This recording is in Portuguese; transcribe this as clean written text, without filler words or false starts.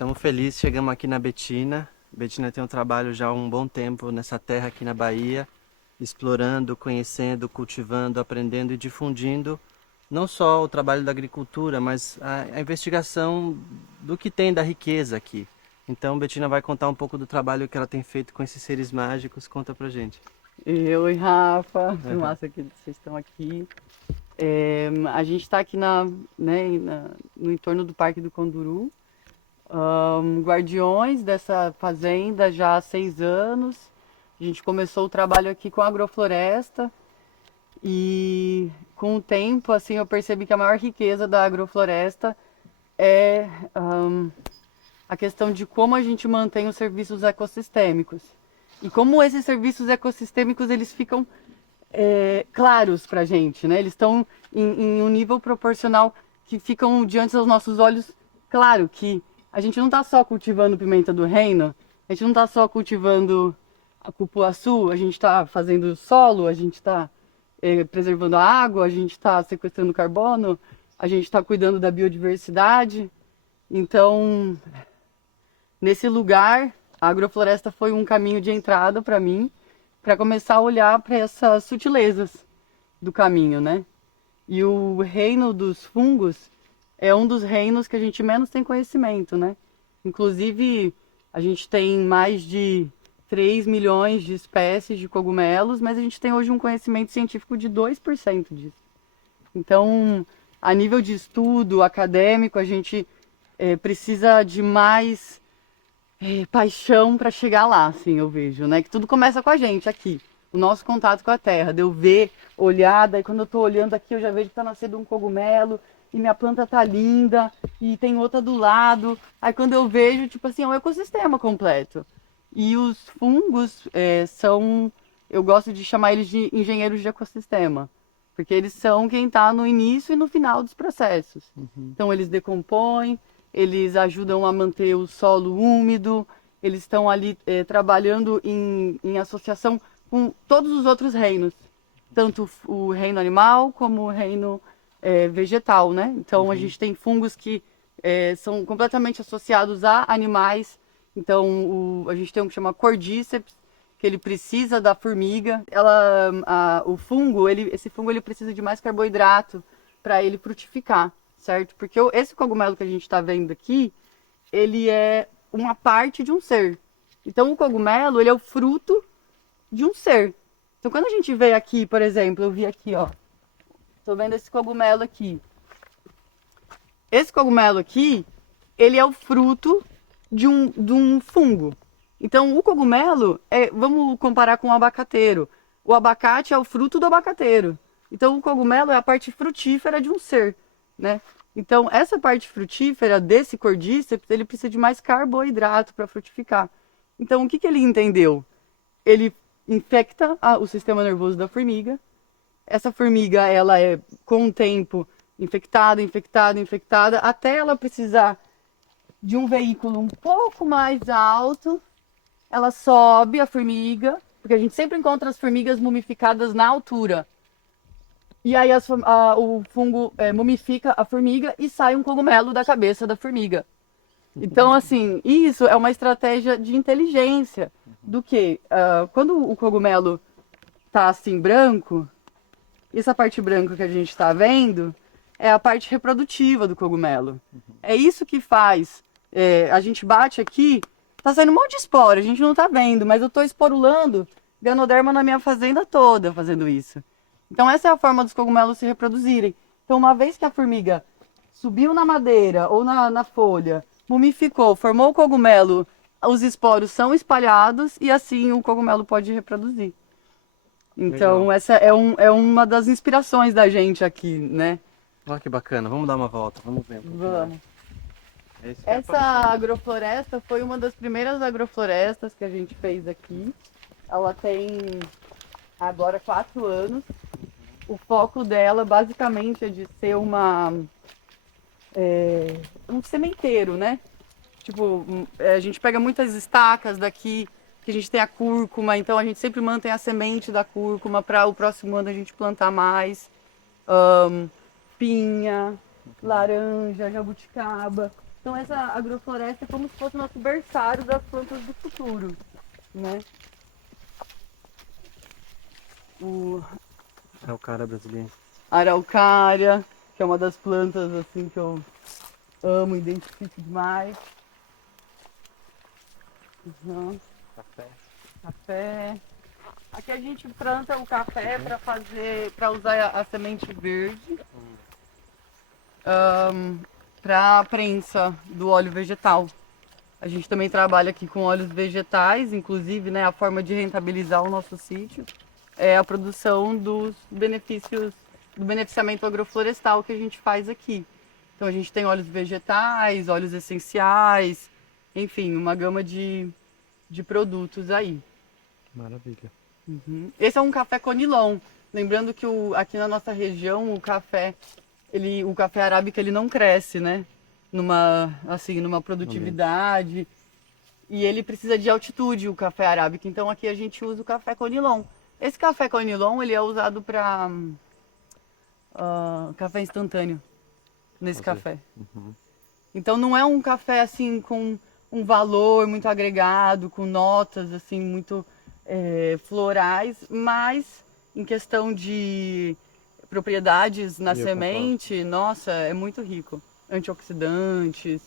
Estamos felizes, chegamos aqui na Betina. Betina tem um trabalho já há um bom tempo nessa terra aqui na Bahia, explorando, conhecendo, cultivando, aprendendo e difundindo não só o trabalho da agricultura, mas a investigação do que tem da riqueza aqui. Então, Betina vai contar um pouco do trabalho que ela tem feito com esses seres mágicos. Conta pra gente. Eu e Rafa, que Uhum. massa que vocês estão aqui. A gente está aqui no entorno do Parque do Conduru, guardiões dessa fazenda já há 6 anos. A gente começou o trabalho aqui com agrofloresta e com o tempo, assim, eu percebi que a maior riqueza da agrofloresta é a questão de como a gente mantém os serviços ecossistêmicos. E como esses serviços ecossistêmicos eles ficam claros para a gente, né? Eles estão em um nível proporcional que ficam diante dos nossos olhos. Claro que a gente não está só cultivando pimenta do reino, a gente não está só cultivando a cupuaçu, a gente está fazendo solo, a gente está preservando a água, a gente está sequestrando carbono, a gente está cuidando da biodiversidade. Então, nesse lugar, a agrofloresta foi um caminho de entrada para mim, para começar a olhar para essas sutilezas do caminho, né? E o reino dos fungos é um dos reinos que a gente menos tem conhecimento, né? Inclusive, a gente tem mais de 3 milhões de espécies de cogumelos, mas a gente tem hoje um conhecimento científico de 2% disso. Então, a nível de estudo acadêmico, a gente precisa de mais paixão para chegar lá, assim, eu vejo, né? Que tudo começa com a gente aqui. O nosso contato com a terra, de eu ver, olhar, daí quando eu tô olhando aqui, eu já vejo que tá nascendo um cogumelo, e minha planta tá linda, e tem outra do lado. Aí quando eu vejo, tipo assim, é um ecossistema completo. E os fungos eu gosto de chamar eles de engenheiros de ecossistema, porque eles são quem está no início e no final dos processos. Então eles decompõem, eles ajudam a manter o solo úmido, eles estão ali trabalhando em associação com todos os outros reinos, tanto o reino animal como o reino vegetal, né? Então a gente tem fungos que são completamente associados a animais. Então a gente tem um que chama Cordyceps, que ele precisa da formiga. Esse fungo ele precisa de mais carboidrato para ele frutificar, certo? Porque esse cogumelo que a gente está vendo aqui, ele é uma parte de um ser. Então o cogumelo, ele é o fruto de um ser. Então quando a gente vê aqui, por exemplo, eu vi aqui, ó, tô vendo esse cogumelo aqui. Esse cogumelo aqui, ele é o fruto de um fungo. Então o cogumelo, vamos comparar com o abacateiro. O abacate é o fruto do abacateiro. Então o cogumelo é a parte frutífera de um ser, né? Então essa parte frutífera desse cordíceps, ele precisa de mais carboidrato para frutificar. Então o que ele entendeu? Ele infecta o sistema nervoso da formiga. Essa formiga, ela é com o tempo infectada, infectada, infectada, até ela precisar de um veículo um pouco mais alto. Ela sobe a formiga, porque a gente sempre encontra as formigas mumificadas na altura. E aí o fungo mumifica a formiga e sai um cogumelo da cabeça da formiga. Então, assim, isso é uma estratégia de inteligência do que quando o cogumelo tá assim branco, essa parte branca que a gente está vendo é a parte reprodutiva do cogumelo. É isso que faz. A gente bate aqui, tá saindo um monte de espora, a gente não tá vendo, mas eu tô esporulando Ganoderma na minha fazenda toda fazendo isso. Então essa é a forma dos cogumelos se reproduzirem. Então uma vez que a formiga subiu na madeira ou na folha, mumificou, formou o cogumelo, os esporos são espalhados e assim o cogumelo pode reproduzir. Legal. Então essa é uma das inspirações da gente aqui, né? Olha que bacana. Vamos dar uma volta. Vamos ver um pouco mais. Vamos. É isso que é a Essa paixão. agrofloresta foi uma das primeiras agroflorestas que a gente fez aqui. Ela tem agora 4 anos. O foco dela basicamente é de ser um sementeiro, né? Tipo, a gente pega muitas estacas daqui, que a gente tem a cúrcuma, então a gente sempre mantém a semente da cúrcuma para o próximo ano a gente plantar mais. Pinha, laranja, jabuticaba. Então essa agrofloresta é como se fosse o nosso berçário das plantas do futuro, né? O É o cara brasileiro. araucária, que é uma das plantas assim que eu amo, identifico demais. Uhum. Café. Café. Aqui a gente planta o café para usar a semente verde para prensa do óleo vegetal. A gente também trabalha aqui com óleos vegetais, inclusive, né, a forma de rentabilizar o nosso sítio é a produção dos benefícios do beneficiamento agroflorestal que a gente faz aqui. Então a gente tem óleos vegetais, óleos essenciais, enfim, uma gama de produtos aí. Maravilha. Uhum. Esse é um café conilon. Lembrando que aqui na nossa região o café arábica ele não cresce, né? Numa produtividade. E ele precisa de altitude, o café arábica. Então aqui a gente usa o café conilon. Esse café conilon ele é usado para café instantâneo nesse café. Uhum. Então não é um café assim com um valor muito agregado, com notas assim muito florais, mas em questão de propriedades na Eu concordo. semente, nossa, é muito rico. Antioxidantes.